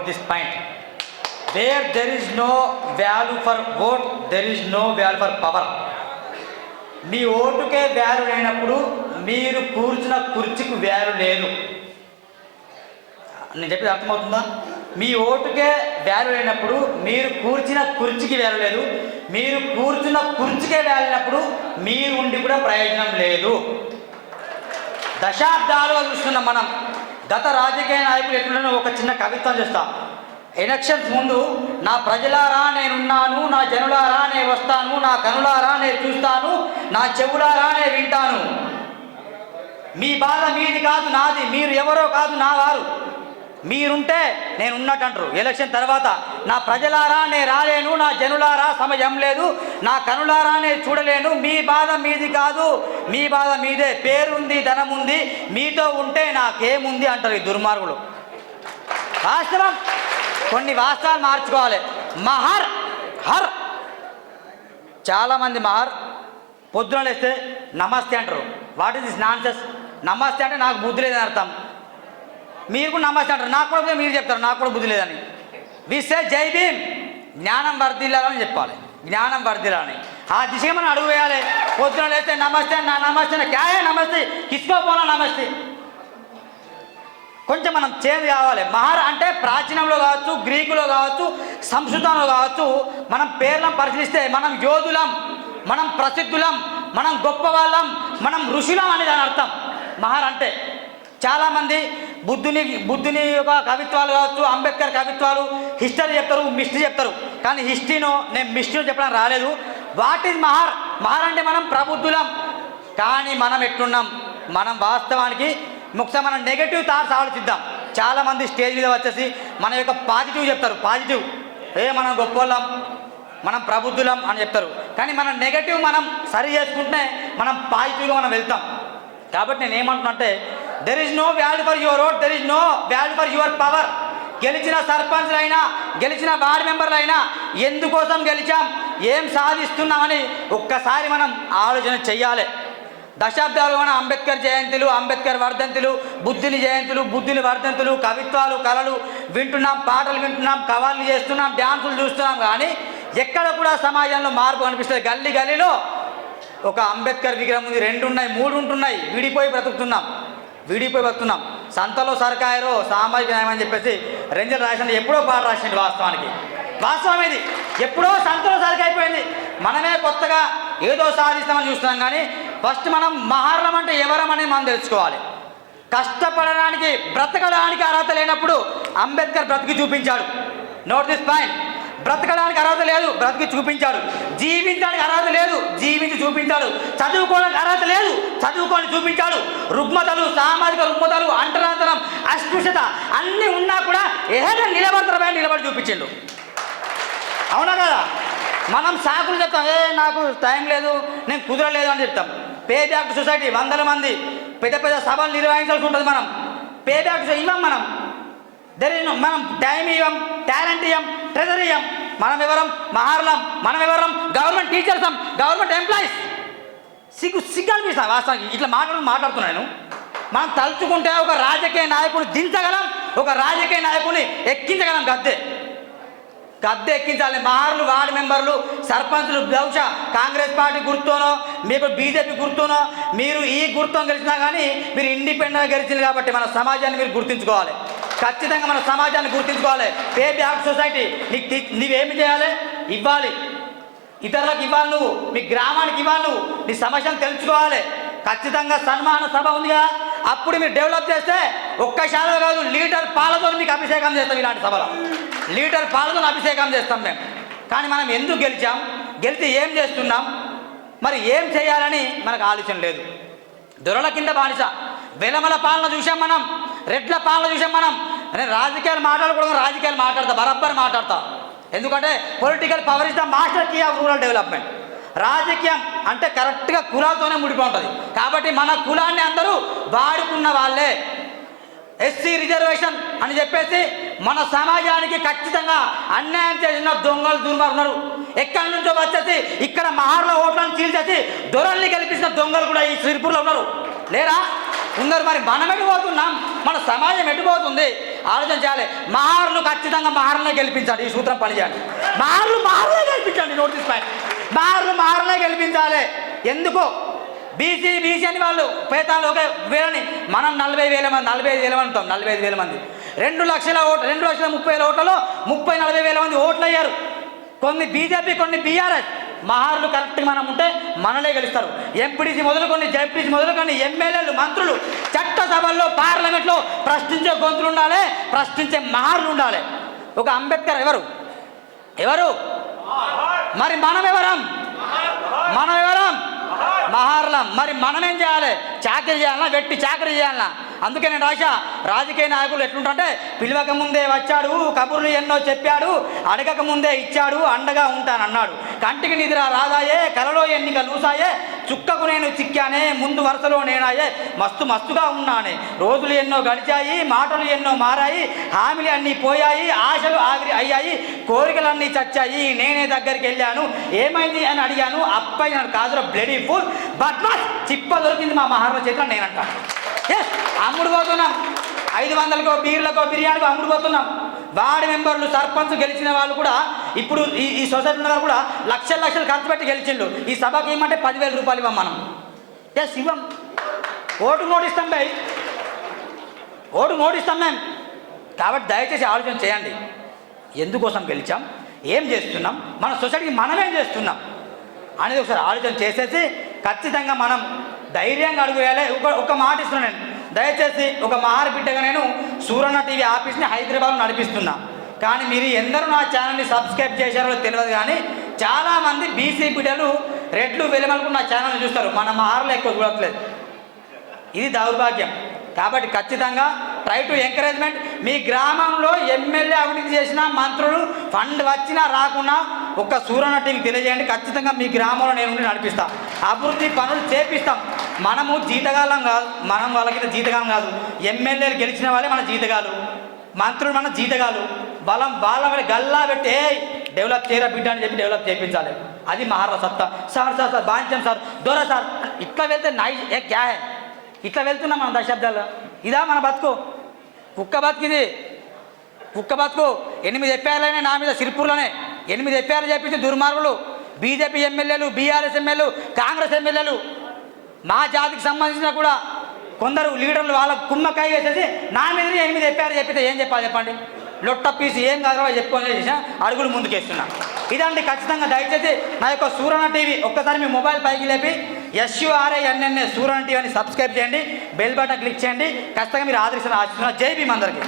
Note this point where there is no value for vote there is no value for power మీ ఓటుకే value లేనప్పుడు మీరు కూర్చున్న కుర్చీకి value లేదు. నేను చెప్పేది అర్థమవుతుందా? మీ ఓటుకే వ్యాలు లేనప్పుడు మీరు కూర్చున్న కుర్చీకి వ్యాలు లేదు. మీరు కూర్చున్న కుర్చీకే వాల్యూ లేనప్పుడు మీరు ఉండి కూడా ప్రయోజనం లేదు. దశాబ్దాలుగా చూస్తున్నాం మనం. గత రాజకీయ నాయకులు ఎట్లున్నారో ఒక చిన్న కవిత్వం చేస్తా. ఎలక్షన్స్ ముందు నా ప్రజలారా నేనున్నాను నా జనులారా నే వస్తాను నా కనులారా నే చూస్తాను నా చెవులారా నే వింటాను. మీ బాధ మీది కాదు నాది మీరు ఎవరో కాదు నా వారు. మీరుంటే నేను ఉన్నట్టు అంటారు ఎలక్షన్ తర్వాత నా ప్రజలారా నే రాలేను నా జనులారా సమయం లేదు నా కనులారా నేను చూడలేను మీ బాధ మీది కాదు మీ బాధ మీదే పేరుంది ధనం ఉంది మీతో ఉంటే నాకేముంది అంటారు ఈ దుర్మార్గులు. వాస్తవం. కొన్ని వాస్తవాలు మార్చుకోవాలి. మహర్ హర్. చాలామంది మహర్ పొద్దున లేస్తే నమస్తే అంటారు. వాట్ ఇస్ దిస్ నాన్సెస్ నమస్తే అంటే నాకు బుద్ధి లేదని అర్థం. మీరు కూడా నమస్తే అంటారు. నాకు కూడా మీరు చెప్తారు. నాకు కూడా బుద్ధి లేదని. విసే జై భీమ్. జ్ఞానం వర్ధిల్లాలని చెప్పాలి. జ్ఞానం వర్ధిల్లాలని. ఆ దిశగా మనం అడుగు వేయాలి. పొద్దున లేస్తే నమస్తే నా నమస్తే క్యాయే నమస్తే. కిస్కో పోనా నమస్తే. కొంచెం మనం చేంజ్ కావాలి. మహార్ అంటే ప్రాచీనంలో కావచ్చు గ్రీకులో కావచ్చు సంస్కృతంలో కావచ్చు మనం పేర్లను పరిశీలిస్తే మనం యోధులం మనం ప్రసిద్ధులం మనం గొప్ప వాళ్ళం మనం ఋషులం అని దాని అర్థం. మహార్ అంటే చాలామంది బుద్ధుని బుద్ధుని యొక్క కవిత్వాలు కావచ్చు అంబేద్కర్ కవిత్వాలు హిస్టరీ చెప్తారు మిస్టరీ చెప్తారు. కానీ హిస్టరీను నేను మిస్టరీ చెప్పడానికి రాలేదు. What is Mahar? మహార్ అంటే మనం ప్రబుద్ధులం. కానీ మనం ఎట్లున్నాం? మనం వాస్తవానికి ముఖ్యంగా మనం నెగటివ్ థాట్స్ ఆలోచిద్దాం. చాలామంది స్టేజ్ మీద వచ్చేసి మన యొక్క పాజిటివ్ చెప్తారు. పాజిటివ్ ఏ మనం గొప్పోళ్ళం మనం ప్రబుద్ధులం అని చెప్తారు. కానీ మన నెగటివ్ మనం సరి చేసుకుంటే మనం పాజిటివ్గా మనం వెళ్తాం. కాబట్టి నేను ఏమంటున్నా అంటే there is no value for your vote there is no value for your power గెలిచిన సర్పంచ్లైనా గెలిచిన వార్డు మెంబర్లైనా ఎందుకోసం గెలిచాం? ఏం సాధిస్తున్నామని ఒక్కసారి మనం ఆలోచన చెయ్యాలి. దశాబ్దాలు మన అంబేద్కర్ జయంతులు అంబేద్కర్ వర్ధంతులు బుద్ధుని జయంతులు బుద్ధుని వర్ధంతులు కవిత్వాలు కళలు వింటున్నాం పాటలు వింటున్నాం కవాళ్ళు చేస్తున్నాం డ్యాన్సులు చూస్తున్నాం కానీ ఎక్కడ కూడా సమాజంలో మార్పు కనిపిస్తుంది గల్లీ గల్లీలో ఒక అంబేద్కర్ విగ్రహం ఉంది రెండు ఉన్నాయి మూడు ఉంటున్నాయి విడిపోయి బ్రతుకుతున్నాం. వీడిపోయి వస్తున్నాం. సంతలో సరకాయరో సామాజిక న్యాయం అని చెప్పేసి రంజన్ రాసిన ఎప్పుడో పాట రాసిండు వాస్తవానికి. వాస్తవం ఇది. ఎప్పుడో సంతలో సరికైపోయింది మనమే కొత్తగా ఏదో సాధిస్తామని చూస్తున్నాం కానీ ఫస్ట్ మనం మహారణం అంటే ఎవరమని మనం తెలుసుకోవాలి. కష్టపడడానికి బ్రతకడానికి అర్హత లేనప్పుడు అంబేద్కర్ బ్రతికి చూపించాడు. నోట్ దిస్ పాయింట్ బ్రతకడానికి అర్హత లేదు బ్రతికి చూపించాడు. జీవించడానికి అర్హత లేదు జీవించి చూపించాడు. చదువుకోవడానికి అర్హత లేదు చదువుకొని చూపించాడు. రుగ్మతలు సామాజిక రుగ్మతలు అంటరాంతరం అస్పృశ్యత అన్నీ ఉన్నా కూడా ఏదైనా నిలబడతారమే నిలబడి చూపించిండు. అవునా కదా? మనం సాకులు చెప్తాం ఏ నాకు టైం లేదు నేను కుదరలేదు అని చెప్తాం. పే బ్యాక్ సొసైటీ వందల మంది పెద్ద పెద్ద సభలు నిర్వహించాల్సి ఉంటుంది మనం. పే బ్యాక్ ఇవ్వం మనం. దరిను మనం టైం ఇవ్వం టాలెంట్ ఇవ్వం ట్రెజరీ ఇవ్వం మనం ఎవరం? మహార్లం. మనం ఎవరం? గవర్నమెంట్ టీచర్స్ గవర్నమెంట్ ఎంప్లాయీస్ సిగ్గు సిగ్గు అనిపిస్తా వాస్తవానికి ఇట్లా మాట్లాడు మాట్లాడుతున్నాను మనం తలుచుకుంటే ఒక రాజకీయ నాయకుని దించగలం ఒక రాజకీయ నాయకుని ఎక్కించగలం గద్దె. గద్దె ఎక్కించాలి. మహారులు వార్డు మెంబర్లు సర్పంచ్లు బహుశా కాంగ్రెస్ పార్టీ గుర్తునో మీకు బీజేపీ గుర్తునో మీరు ఈ గుర్తును గెలిచినా కానీ మీరు ఇండిపెండెంట్ గెలిచింది కాబట్టి మన సమాజాన్ని మీరు గుర్తించుకోవాలి. ఖచ్చితంగా మన సమాజాన్ని గుర్తించుకోవాలి. పే బ్యాక్ సొసైటీ నీకు తి- నీవేమి చేయాలి? ఇవ్వాలి. ఇతరులకు ఇవ్వాలి నువ్వు. మీ గ్రామానికి ఇవ్వాలి నువ్వు. నీ సమస్యను తెలుసుకోవాలి. ఖచ్చితంగా సన్మాన సభ ఉంది కదా. అప్పుడు మీరు డెవలప్ చేస్తే ఒక్క శాతం కాదు లీటర్ పాలతో మీకు అభిషేకం చేస్తాం ఇలాంటి సభలో. లీటర్ పాలతో అభిషేకం చేస్తాం మేము. కానీ మనం ఎందుకు గెలిచాం? గెలిచి ఏం చేస్తున్నాం? మరి ఏం చేయాలని మనకు ఆలోచన లేదు. దొరల కింద బానిస. వెలమల పాలన చూసాం మనం. రెడ్ల పాలన చూసాం మనం. నేను రాజకీయాలు మాట్లాడకూడదు రాజకీయాలు మాట్లాడతా బరబ్బర్ మాట్లాడతా. ఎందుకంటే political power is the master key of rural development రాజకీయం అంటే కరెక్ట్గా కులాలతోనే ముడిపడి ఉంటుంది. కాబట్టి మన కులాన్ని అందరూ వాడుకున్న వాళ్ళే. ఎస్సీ రిజర్వేషన్ అని చెప్పేసి మన సమాజానికి ఖచ్చితంగా అన్యాయం చేసిన దొంగలు దుర్మార్గులు ఎక్కడి నుంచో వచ్చేసి ఇక్కడ మహార్ల ఓట్లను చీల్చేసి దొరల్ని గెలిపించిన దొంగలు కూడా ఈ సిరిపూర్లో ఉన్నారు. లేరా? ఉన్నారు మరి మనం ఎటుపోతున్నాం? మన సమాజం ఎటుపోతుంది? ఆలోచన చేయాలి. మహారులు ఖచ్చితంగా మహారులే గెలిపించాలి. ఈ సూత్రం పనిచేయాలి. మహారులు మహారులే గెలిపించండి నోటీస్ పై మహారులు మహారులే గెలిపించాలి. ఎందుకు? బీసీ బీసీ అని వాళ్ళు పేతాలు ఒక వేలని మనం నలభై వేల మంది నలభై ఐదు వేల మంది ఉంటాం. నలభై ఐదు వేల మంది. రెండు లక్షల ఓట్లు రెండు లక్షల ముప్పై వేల ఓట్లలో ముప్పై నలభై వేల మంది ఓట్లు అయ్యారు కొన్ని బీజేపీ కొన్ని బీఆర్ఎస్. మహారులు కరెక్ట్గా మనం ఉంటే మనలే గెలుస్తారు. ఎంపీడీసీ మొదలుకొని జెడ్పీసీ మొదలుకొని ఎమ్మెల్యేలు మంత్రులు చట్టసభల్లో పార్లమెంట్లో ప్రశ్నించే గొంతులు ఉండాలి ప్రశ్నించే మహారులు ఉండాలి. ఒక అంబేద్కర్ ఎవరు? ఎవరు? మరి మనం ఎవరం మనం ఎవరం మహారులం. మరి మనం ఏం చేయాలి? చాకరీ చేయాలన్నా వెట్టి చాకరీ చేయాలన్నా అందుకే నేను రాశా రాజకీయ నాయకులు ఎట్లుంటే పిలవక ముందే వచ్చాడు కబుర్లు ఎన్నో చెప్పాడు అడగక ముందే ఇచ్చాడు అండగా ఉంటానన్నాడు. కంటికి నిద్ర రాదాయే కలలో ఎన్నిక లూసాయే చుక్కకు నేను చిక్కానే ముందు వరుసలో నేనాయే మస్తు మస్తుగా ఉన్నానే. రోజులు ఎన్నో గడిచాయి మాటలు ఎన్నో మారాయి హామీలు అన్నీ పోయాయి ఆశలు ఆవిరి అయ్యాయి కోరికలన్నీ చచ్చాయి నేనే దగ్గరికి వెళ్ళాను ఏమైంది అని అడిగాను అప్పై నన్ను కాదురా బ్లడీ ఫుల్ బట్ చిప్ప దొరికింది మా మహారాజు చేతిలో నేనంటాను. అమ్ముడు పోతున్నాం. ఐదు వందలకో బీర్లకో బిర్యానీకో అమ్ముడు పోతున్నాం వార్డు మెంబర్లు సర్పంచ్ గెలిచిన వాళ్ళు కూడా ఇప్పుడు ఈ ఈ సొసైటీ ఉన్న వాళ్ళు కూడా లక్షల లక్షలు ఖర్చు పెట్టి గెలిచిండు ఈ సభకి ఏమంటే పదివేల రూపాయలు ఇవ్వం మనం. ఎస్ ఇవ్వం. ఓటు నోటిస్తాం బై. ఓటు నోటిస్తాం మేము కాబట్టి దయచేసి ఆలోచన చేయండి. ఎందుకోసం గెలిచాం? ఏం చేస్తున్నాం? మన సొసైటీకి మనమేం చేస్తున్నాం? అనేది ఒకసారి ఆలోచన చేసేసి ఖచ్చితంగా మనం ధైర్యంగా అడుగు వేయాలి. ఒక ఒక మాట ఇస్తున్నాను నేను. దయచేసి ఒక మహార్ బిడ్డగా నేను సూరన్న టీవీ ఆఫీస్ని హైదరాబాద్ నడిపిస్తున్నా. కానీ మీరు ఎందరూ నా ఛానల్ని సబ్స్క్రైబ్ చేశారో తెలియదు కానీ చాలామంది బీసీ బిడ్డలు రెడ్లు వెలుమలకు నా ఛానల్ని చూస్తారు. మన మహార్లు ఎక్కువ చూడట్లేదు. ఇది దౌర్భాగ్యం. కాబట్టి ఖచ్చితంగా ట్రై టు ఎంకరేజ్మెంట్ మీ గ్రామంలో ఎమ్మెల్యే అవినీతి చేసిన మంత్రులు ఫండ్ వచ్చినా రాకున్నా ఒక్క సూరన్న టీవీ తెలియజేయండి. ఖచ్చితంగా మీ గ్రామంలో నేను ఉండి అభివృద్ధి పనులు చేపిస్తాం. మనము జీతగాలం కాదు మనం వాళ్ళకి జీతగాలం కాదు. ఎమ్మెల్యేలు గెలిచిన వాళ్ళే మన జీతగాలు మంత్రులు మన జీతగాలు బలం వాళ్ళ మీద గల్లా పెట్టి డెవలప్ చేయరా బిడ్డ అని చెప్పి డెవలప్ చేయించాలి అది మహారా సత్తా. సార్ సార్ సార్ బాంచాం సార్ దొర సార్. ఇట్లా వెళ్తే నై ఏ క్యా ఇట్లా వెళ్తున్నాం మన దశాబ్దాల్లో. ఇదా మన బతుకు. కుక్క బతికిది. కుక్క బతుకు. ఎనిమిది ఎఫ్ఐఆర్లనే నా మీద సిరిపూర్లోనే. ఎనిమిది ఎఫ్ఐఆర్లు చెప్పించి దుర్మార్గులు. బీజేపీ ఎమ్మెల్యేలు బీఆర్ఎస్ ఎమ్మెల్యేలు కాంగ్రెస్ ఎమ్మెల్యేలు. మా జాతికి సంబంధించిన కూడా కొందరు లీడర్లు వాళ్ళ కుమ్మకాయ వేసేసి నా మీద ఎనిమిది చెప్పారు చెప్పితే ఏం చెప్పాలి చెప్పండి? లొట్ట పీసి ఏం కాదు చెప్పుకొని చేసిన అడుగులు ముందుకేస్తున్నా. ఇదండి ఖచ్చితంగా దయచేసి నా యొక్క సూరణ టీవీ ఒక్కసారి మీ మొబైల్ పైకి లేపి ఎస్యుఆర్ఐఎన్ఎన్ఏ సూరణ టీవీ అని సబ్స్క్రైబ్ చేయండి బెల్ బటన్ క్లిక్ చేయండి ఖచ్చితంగా మీరు ఆదరిస్తున్న ఆశిస్తున్న జై భీమ్ అందరికీ.